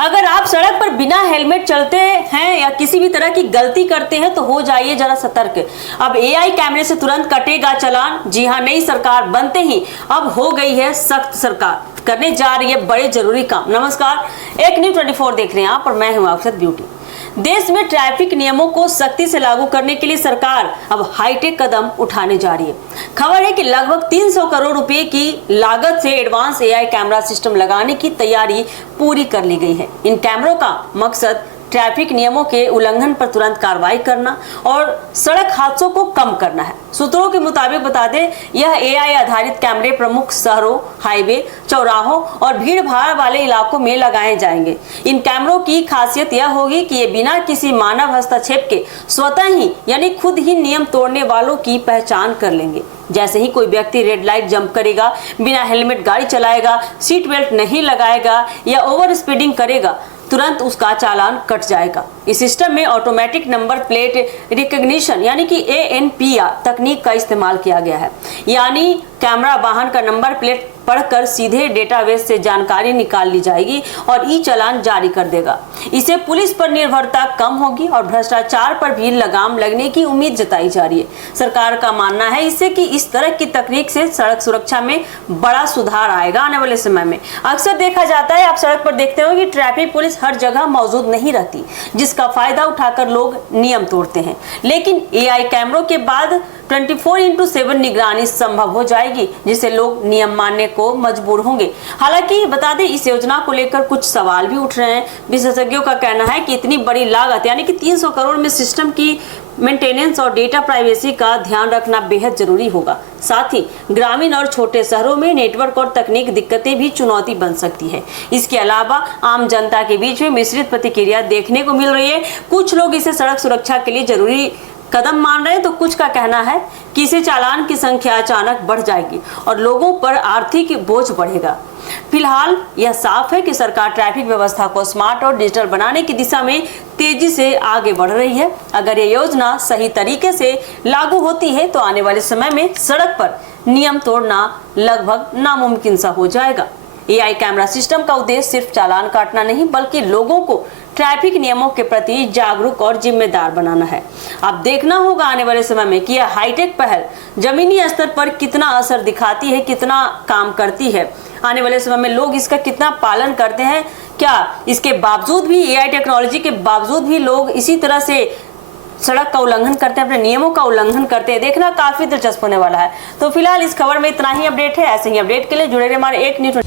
अगर आप सड़क पर बिना हेलमेट चलते हैं या किसी भी तरह की गलती करते हैं तो हो जाइए जरा सतर्क। अब एआई कैमरे से तुरंत कटेगा चालान। जी हां, नई सरकार बनते ही अब हो गई है सख्त। सरकार करने जा रही है बड़े जरूरी काम। नमस्कार, एक न्यूज़ 24 देख रहे हैं आप और मैं हूं अक्षत ब्यूटी। देश में ट्रैफिक नियमों को सख्ती से लागू करने के लिए सरकार अब हाईटेक कदम उठाने जा रही है। खबर है कि लगभग 300 करोड़ रुपए की लागत से एडवांस एआई कैमरा सिस्टम लगाने की तैयारी पूरी कर ली गई है। इन कैमरों का मकसद ट्रैफिक नियमों के उल्लंघन पर तुरंत कार्रवाई करना और सड़क हादसों को कम करना है। सूत्रों के मुताबिक बता दें, यह एआई आधारित कैमरे प्रमुख शहरों, हाईवे, चौराहों और भीड़ भाड़ वाले इलाकों में लगाए जाएंगे। इन कैमरों की खासियत यह होगी कि ये बिना किसी मानव हस्तक्षेप के स्वतः ही यानी खुद ही नियम तोड़ने वालों की पहचान कर लेंगे। जैसे ही कोई व्यक्ति रेड लाइट जंप करेगा, बिना हेलमेट गाड़ी चलाएगा, सीट बेल्ट नहीं लगाएगा या ओवर स्पीडिंग करेगा, तुरंत उसका चालान कट जाएगा। इस सिस्टम में ऑटोमेटिक नंबर प्लेट रिकॉग्निशन यानी कि ANPR तकनीक का इस्तेमाल किया गया है। यानी कैमरा वाहन का नंबर प्लेट पढ़कर सीधे डेटाबेस से जानकारी निकाल ली जाएगी और ई चालान जारी कर देगा। इससे पुलिस पर निर्भरता कम होगी और भ्रष्टाचार पर भी लगाम लगने की उम्मीद जताई जा रही है। सरकार का मानना है इससे कि इस तरह की तकनीक से सड़क सुरक्षा में बड़ा सुधार आएगा आने वाले समय में। अक्सर देखा जाता है, आप सड़क पर देखते हो कि ट्रैफिक पुलिस हर जगह मौजूद नहीं रहती, जिसका फायदा उठाकर लोग नियम तोड़ते हैं। लेकिन एआई कैमरों के बाद 24/7 निगरानी संभव हो जाएगी, जिससे लोग नियम मानने को मजबूर होंगे। हालांकि बता दें, इस योजना को लेकर कुछ सवाल भी उठ रहे हैं। विशेषज्ञों का कहना है कि इतनी बड़ी लागत यानी कि 300 करोड़ में सिस्टम की मेंटेनेंस और डेटा प्राइवेसी का ध्यान रखना बेहद जरूरी होगा। साथ ही ग्रामीण और छोटे शहरों में नेटवर्क और तकनीक दिक्कतें भी चुनौती बन सकती है। इसके अलावा आम जनता के बीच में मिश्रित प्रतिक्रिया देखने को मिल रही है। कुछ लोग इसे सड़क सुरक्षा के लिए जरूरी कदम मान रहे हैं तो कुछ का कहना है कि इसे चालान की संख्या अचानक बढ़ जाएगी और लोगों पर आर्थिक बोझ बढ़ेगा। फिलहाल यह साफ है कि सरकार ट्रैफिक व्यवस्था को स्मार्ट और डिजिटल बनाने की दिशा में तेजी से आगे बढ़ रही है। अगर यह योजना सही तरीके से लागू होती है तो आने वाले समय में सड़क पर नियम तोड़ना लगभग नामुमकिन सा हो जाएगा। एआई कैमरा सिस्टम का उद्देश्य सिर्फ चालान काटना नहीं बल्कि लोगों को ट्रैफिक नियमों के प्रति जागरूक और जिम्मेदार बनाना है। अब देखना होगा आने वाले समय में कि यह हाईटेक पहल जमीनी स्तर पर कितना असर दिखाती है, कितना काम करती है। आने वाले समय में लोग इसका कितना पालन करते हैं। क्या इसके बावजूद भी, एआई टेक्नोलॉजी के बावजूद भी लोग इसी तरह से सड़क का उल्लंघन करते हैं, अपने नियमों का उल्लंघन करते हैं, देखना काफी दिलचस्प होने वाला है। तो फिलहाल इस खबर में इतना ही अपडेट है। ऐसे ही अपडेट के लिए जुड़े रहिए हमारे एक न्यूज़